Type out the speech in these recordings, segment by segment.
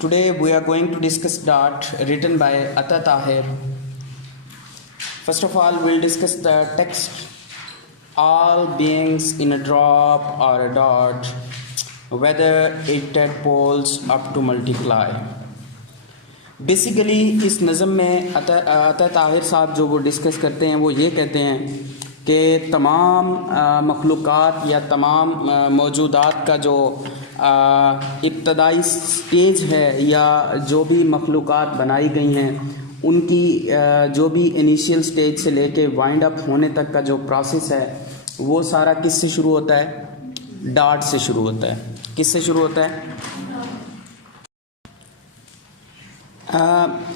Today we are going to discuss Dart written by Ata Tahir. First of all, we'll discuss the text. All beings in a drop or a dot, whether it tadpoles up to multiply. Basically इस नज़म में अता ताहिर साहब जो वो discuss करते हैं वो ये कहते हैं कि तमाम मखलूक़ात या तमाम मौजूदात का जो इब्तदाई स्टेज है या जो भी मखलूक़ात बनाई गई हैं उनकी जो भी इनिशियल स्टेज से लेके वाइंड अप होने तक का जो प्रोसेस है वो सारा किससे शुरू होता है? डार्ट से शुरू होता है। किससे शुरू होता है?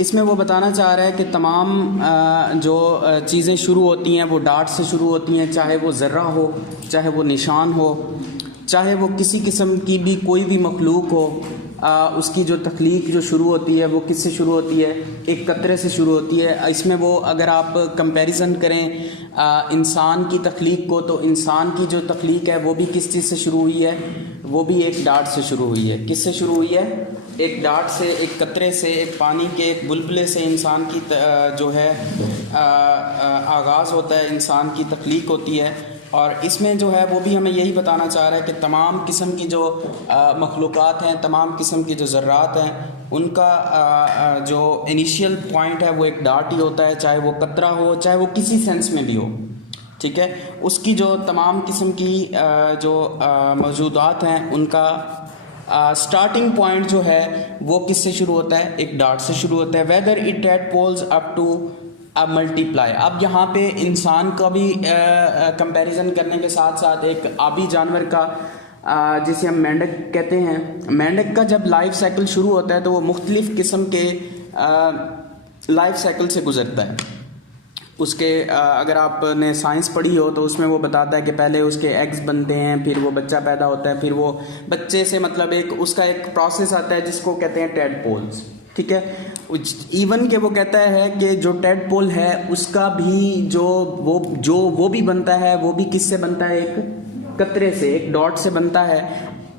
इसमें वो बताना चाह रहा है कि तमाम जो चीज़ें शुरू होती हैं वो डार्ट से शुरू होती हैं, चाहे वो ज़र्रा हो, चाहे वो निशान हो, चाहे वो किसी किस्म की भी कोई भी मखलूक हो। उसकी जो तख्लीक जो शुरू होती है वो किससे शुरू होती है? एक कतरे से शुरू होती है। इसमें वो अगर आप कंपैरिजन करें इंसान की तख्लीक को, तो इंसान की जो तख्लीक है वो भी किस चीज़ से शुरू हुई है? वो भी एक डार्ट से शुरू हुई है। किससे शुरू हुई है? एक डार्ट से, एक कतरे से, एक पानी के एक बुलबुले से इंसान की जो है आगाज़ होता है, इंसान की तख्लीक होती है। और इसमें जो है वो भी हमें यही बताना चाह रहा है कि तमाम किस्म की जो मखलूक़ात हैं, तमाम किस्म की जो ज़र्रात हैं, उनका जो इनिशियल पॉइंट है वो एक डार्ट ही होता है, चाहे वो कतरा हो, चाहे वो किसी सेंस में भी हो। ठीक है, उसकी जो तमाम किस्म की जो मौजूदात हैं उनका स्टार्टिंग पॉइंट जो है वो किससे शुरू होता है? एक डार्ट से शुरू होता है। Whether it tadpoles up to multiply. अब यहाँ पे इंसान का भी कंपैरिजन करने के साथ साथ एक आबी जानवर का जिसे हम मेंढक कहते हैं, मेंढक का जब लाइफ साइकिल शुरू होता है तो वो मुख्तलिफ किस्म के लाइफ साइकिल से गुजरता है। उसके अगर आपने साइंस पढ़ी हो तो उसमें वो बताता है कि पहले उसके एग्स बनते हैं, फिर वो बच्चा पैदा होता है, फिर वो बच्चे से मतलब एक उसका एक प्रोसेस आता है जिसको कहते हैं tadpoles। ठीक है, इवन के वो कहता है कि जो tadpole है उसका भी जो वो भी बनता है, वो भी किससे बनता है? एक कतरे से, एक डॉट से बनता है।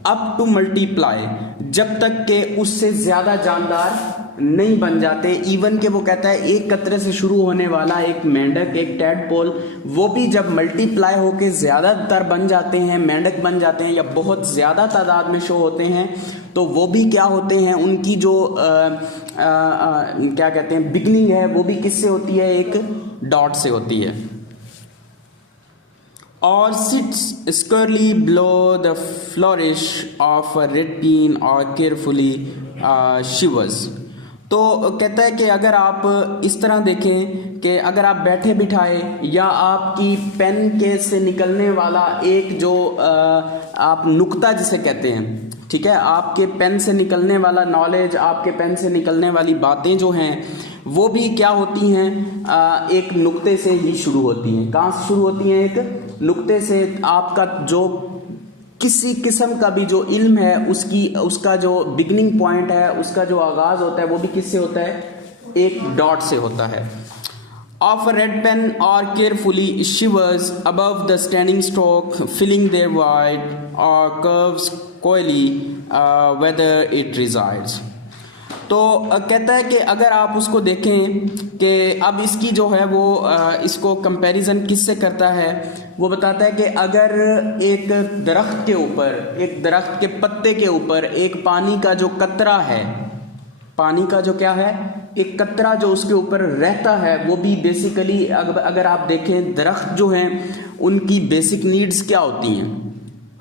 अप टू मल्टीप्लाई, जब तक के उससे ज़्यादा जानदार नहीं बन जाते। इवन के वो कहता है एक कतरे से शुरू होने वाला एक मेंढक, एक tadpole, वो भी जब मल्टीप्लाई होके ज़्यादातर बन जाते हैं, मेंढक बन जाते हैं या बहुत ज़्यादा तादाद में शो होते हैं, तो वो भी क्या होते हैं? उनकी जो क्या कहते हैं बिगनिंग है वो भी किससे होती है? एक डॉट से होती है। और sits squarely below the flourish of a red bean or carefully shivers। तो कहता है कि अगर आप इस तरह देखें कि अगर आप बैठे बिठाए या आपकी पेन के से निकलने वाला एक जो आप नुक्ता जिसे कहते हैं, ठीक है, आपके पेन से निकलने वाला नॉलेज, आपके पेन से निकलने वाली बातें जो हैं वो भी क्या होती हैं? एक नुक्ते से ही शुरू होती हैं। कहाँ से शुरू होती हैं? एक नुक्ते से। आपका जो किसी किस्म का भी जो इल्म है उसका जो बिगनिंग पॉइंट है, उसका जो आगाज़ होता है वो भी किससे होता है? एक डॉट से होता है। Of a red pen or carefully shivers above the standing stroke, filling their void or curves coyly whether it resides। तो कहता है कि अगर आप उसको देखें कि अब इसकी जो है वो इसको कंपैरिजन किससे करता है? वो बताता है कि अगर एक दरख्त के ऊपर, एक दरख्त के पत्ते के ऊपर एक पानी का जो कतरा है, पानी का जो क्या है? एक कतरा जो उसके ऊपर रहता है, वो भी बेसिकली अगर आप देखें दरख्त जो हैं उनकी बेसिक नीड्स क्या होती हैं?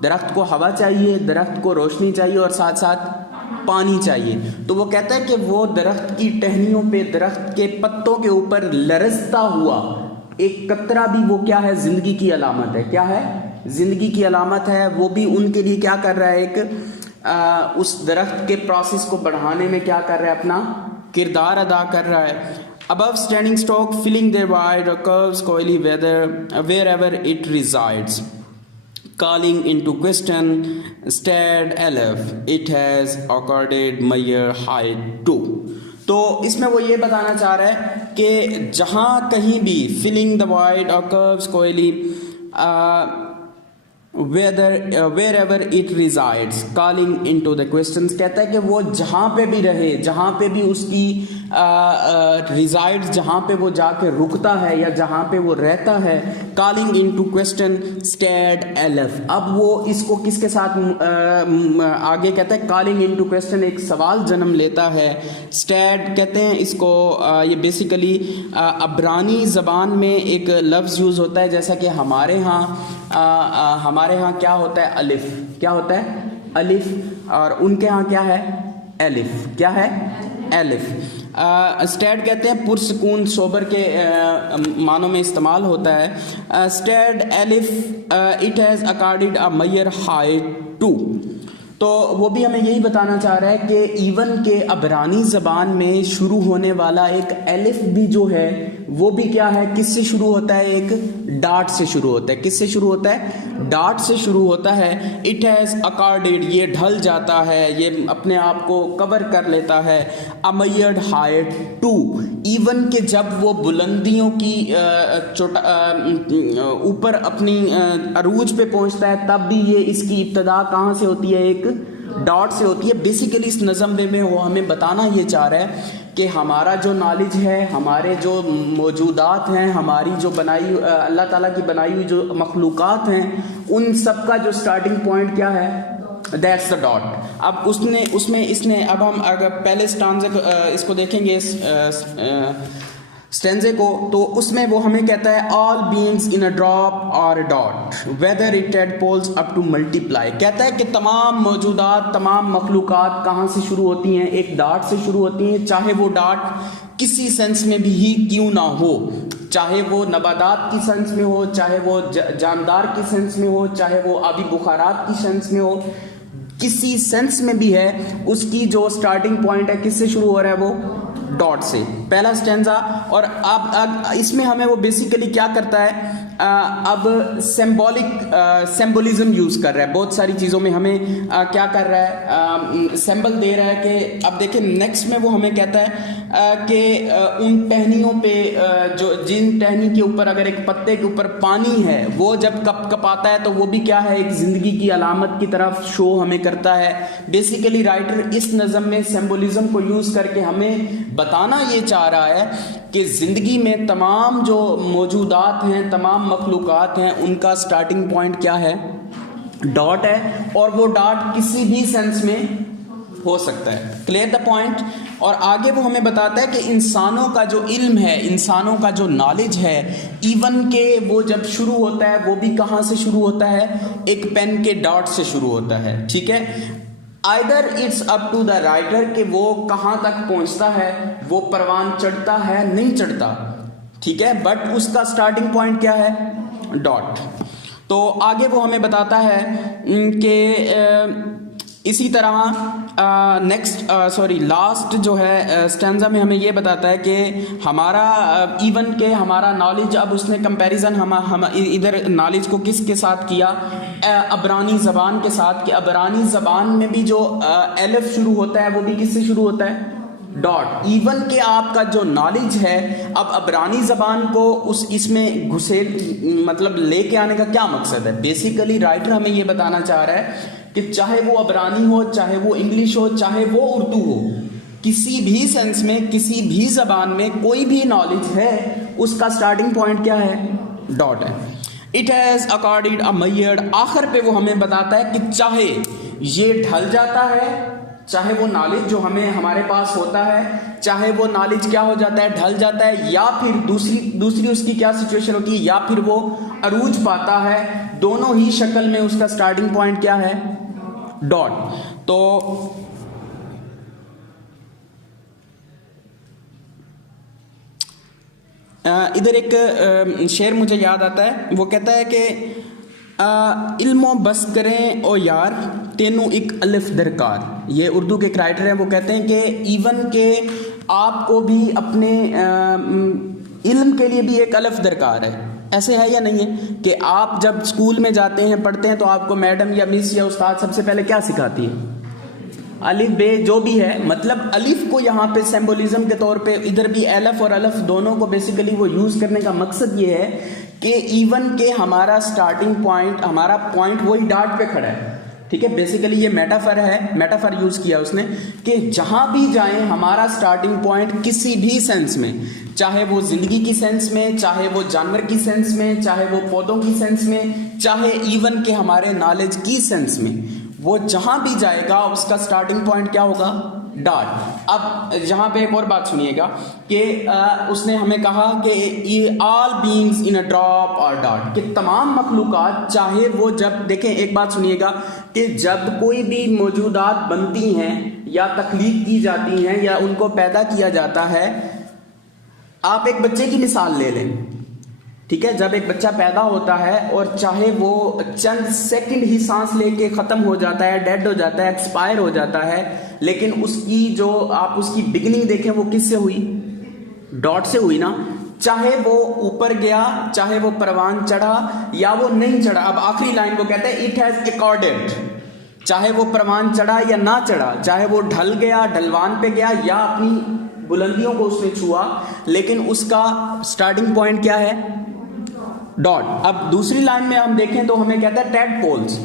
दरख्त को हवा चाहिए, दरख्त को रोशनी चाहिए और साथ साथ पानी चाहिए। तो वो कहता है कि वो दरख्त की टहनियों पे, दरख्त के पत्तों के ऊपर लरजता हुआ एक कतरा भी वो क्या है? जिंदगी की अलामत है। क्या है? जिंदगी की अलामत है। वो भी उनके लिए क्या कर रहा है? एक उस दरख्त के प्रोसेस को बढ़ाने में क्या कर रहा है? अपना किरदार अदा कर रहा है। Above standing stalk, filling their wide or curves coyly wherever it resides, calling into question stared aleph, it has accorded mere height too। तो इसमें वो ये बताना चाह रहा है कि जहाँ कहीं भी filling the wide or curves coyly wherever it resides calling into the question. कहता है कि वो जहाँ पे भी रहे, जहाँ पे भी उसकी रिजाइड्स, जहाँ पे वो जाके रुकता है या जहाँ पे वो रहता है, कॉलिंग इन टू क्वेश्चन स्टेड एलफ। अब वो इसको किसके साथ आगे कहता है, कॉलिंग इन टू क्वेश्चन, एक सवाल जन्म लेता है। स्टेड कहते हैं इसको, ये बेसिकली अब्रानी ज़बान में एक लफ्ज़ यूज़ होता है, जैसा कि हमारे यहाँ क्या होता है, अलिफ। क्या होता है? अलिफ। और उनके यहाँ क्या है? एलिफ। क्या है? एलिफ। स्टेड कहते हैं पुरसकून सोबर के मानों में इस्तेमाल होता है। स्टेड एलिफ it has according a mayor height to. तो वो भी हमें यही बताना चाह रहा है कि इवन के अबरानी ज़बान में शुरू होने वाला एक एलिफ भी जो है वो भी क्या है, किससे शुरू होता है? एक डाट से शुरू होता है। किससे शुरू होता है? डाट से शुरू होता है। इट हैज़ अकॉर्डेड, ये ढल जाता है, ये अपने आप को कवर कर लेता है। अमयड हाइट टू, इवन के जब वो बुलंदियों की ऊपर अपनी अरूज पे पहुंचता है तब भी ये इसकी इब्तदा कहाँ से होती है? एक डॉट से होती है। बेसिकली इस नज़म में वो हमें बताना ये चाह रहा है कि हमारा जो नॉलेज है, हमारे जो मौजूदात हैं, हमारी जो बनाई अल्लाह ताला की बनाई हुई जो मखलूक़ात हैं, उन सब का जो स्टार्टिंग पॉइंट क्या है? That's the dot. अब इसने अब हम अगर पहले स्टांजे इसको देखेंगे स्टेंजे को, तो उसमें वो हमें कहता है all beings in a drop और dot whether it tadpoles up to multiply. कहता है कि तमाम मौजूदात, तमाम मखलूक़ात कहाँ से शुरू होती हैं? एक डाट से शुरू होती हैं, चाहे वो डाट किसी सेंस में भी ही क्यों ना हो, चाहे वो नबादात की सेंस में हो, चाहे वो जानदार की सेंस में हो, चाहे वो आबी बुखारात की सेंस में हो, किसी सेंस में भी है, उसकी जो स्टार्टिंग पॉइंट है किससे शुरू हो रहा है? वो डॉट से। पहला स्टेंजा। और अब इसमें हमें वो बेसिकली क्या करता है, अब सिंबोलिज्म यूज कर रहा है। बहुत सारी चीज़ों में हमें क्या कर रहा है, सिंबल दे रहा है कि अब देखें नेक्स्ट में वो हमें कहता है कि उन टहनियों पे जो जिन टहनी के ऊपर अगर एक पत्ते के ऊपर पानी है, वो जब कपाता है तो वो भी क्या है, एक जिंदगी की अलामत की तरफ शो हमें करता है। बेसिकली राइटर इस नज़म में सिंबोलिज्म को यूज करके हमें बताना ये चाह रहा है कि ज़िंदगी में तमाम जो मौजूदात हैं, तमाम मखलूक़ात हैं, उनका स्टार्टिंग पॉइंट क्या है? डॉट है। और वो डॉट किसी भी सेंस में हो सकता है। Clear the point. और आगे वो हमें बताता है कि इंसानों का जो इल्म है, इंसानों का जो नॉलेज है, इवन के वो जब शुरू होता है वो भी कहाँ से शुरू होता है? एक पेन के डॉट से शुरू होता है। ठीक है। Either it's up to the writer कि वो कहाँ तक पहुँचता है, वो परवान चढ़ता है नहीं चढ़ता, ठीक है, बट उसका स्टार्टिंग पॉइंट क्या है? डॉट। तो आगे वो हमें बताता है कि इसी तरह लास्ट जो है स्टैंजा में हमें ये बताता है कि हमारा इवन के हमारा नॉलेज, अब उसने कंपैरिजन हम इधर नॉलेज को किसके साथ किया? अबरानी ज़बान के साथ। कि अबरानी ज़बान में भी जो एलिफ शुरू होता है वो भी किससे शुरू होता है? डॉट। इवन के आपका जो नॉलेज है, अब अबरानी ज़बान को इसमें मतलब लेके आने का क्या मकसद है? बेसिकली राइटर हमें ये बताना चाह रहा है कि चाहे वो अबरानी हो, चाहे वो इंग्लिश हो, चाहे वो उर्दू हो, किसी भी सेंस में, किसी भी ज़बान में कोई भी नॉलेज है, उसका स्टार्टिंग पॉइंट क्या है? डॉट है। इट हैज़ अकॉर्डिंग अ मयर्ड, आखिर पे वो हमें बताता है कि चाहे ये ढल जाता है, चाहे वो नॉलेज जो हमारे पास होता है, चाहे वो नॉलेज क्या हो जाता है? ढल जाता है, या फिर दूसरी उसकी क्या सिचुएशन होती है, या फिर वो अरूज पाता है। दोनों ही शक्ल में उसका स्टार्टिंग पॉइंट क्या है? डॉट। तो इधर एक शेर मुझे याद आता है, वो कहता है कि इल्मो बस करें ओ यार तेनू एक अलिफ दरकार। ये उर्दू के एक राइटर हैं, वो कहते हैं कि इवन के आपको भी अपने इल्म के लिए भी एक अलिफ दरकार है। ऐसे है या नहीं है कि आप जब स्कूल में जाते हैं, पढ़ते हैं, तो आपको मैडम या मिस या उस्ताद सबसे पहले क्या सिखाती है? अलिफ बे जो भी है। मतलब अलिफ को यहाँ पे सिंबोलिज्म के तौर पे, इधर भी अलफ और अलफ दोनों को बेसिकली वो यूज़ करने का मकसद ये है कि इवन के हमारा स्टार्टिंग पॉइंट, हमारा पॉइंट वही डॉट पे खड़ा है, ठीक है। बेसिकली ये मेटाफर है, मेटाफर यूज किया उसने कि जहां भी जाएं हमारा स्टार्टिंग पॉइंट किसी भी सेंस में, चाहे वो जिंदगी की सेंस में, चाहे वो जानवर की सेंस में, चाहे वो पौधों की सेंस में, चाहे इवन के हमारे नॉलेज की सेंस में, वो जहां भी जाएगा उसका स्टार्टिंग पॉइंट क्या होगा? डॉट। अब यहाँ पे एक और बात सुनिएगा कि उसने हमें कहा कि all beings in a drop और डॉट, कि तमाम मखलूकात, चाहे वो, जब देखें एक बात सुनिएगा कि जब कोई भी मौजूदात बनती हैं या तख्लीक की जाती हैं या उनको पैदा किया जाता है, आप एक बच्चे की मिसाल ले लें, ठीक है। जब एक बच्चा पैदा होता है और चाहे वो चंद सेकंड ही सांस लेके खत्म हो जाता है, डेड हो जाता है, एक्सपायर हो जाता है, लेकिन उसकी जो आप उसकी बिगिनिंग देखें वो किससे हुई? डॉट से हुई ना। चाहे वो ऊपर गया, चाहे वो परवान चढ़ा या वो नहीं चढ़ा। अब आखिरी लाइन वो कहता है इट हैज अकॉर्डेड, चाहे वो परवान चढ़ा या ना चढ़ा, चाहे वो ढल गया, ढलवान पे गया या अपनी बुलंदियों को उसने छुआ, लेकिन उसका स्टार्टिंग पॉइंट क्या है? डॉट। अब दूसरी लाइन में हम देखें तो हमें कहता है टेडपोल्स,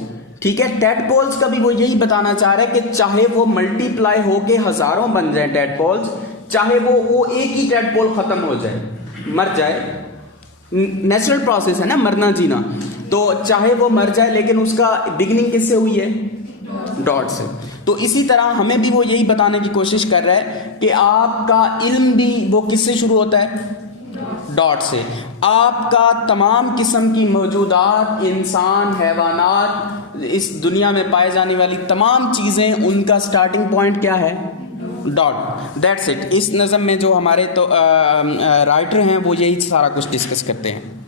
ठीक है। टेडपोल्स का भी वो यही बताना चाह रहा है कि चाहे वो मल्टीप्लाई होके हजारों बन जाए टेडपोल्स, चाहे वो एक ही टेडपोल खत्म हो जाए, मर जाए, नेचुरल प्रोसेस है ना मरना जीना, तो चाहे वो मर जाए लेकिन उसका बिगिनिंग किससे हुई है? डॉट से। तो इसी तरह हमें भी वो यही बताने की कोशिश कर रहा है कि आपका इल्म भी वो किससे शुरू होता है? डॉट से। आपका तमाम किस्म की मौजूदात, इंसान, हैवानात, इस दुनिया में पाए जाने वाली तमाम चीज़ें, उनका स्टार्टिंग पॉइंट क्या है? डॉट। That's it. इस नज़म में जो हमारे तो राइटर हैं वो यही सारा कुछ डिस्कस करते हैं।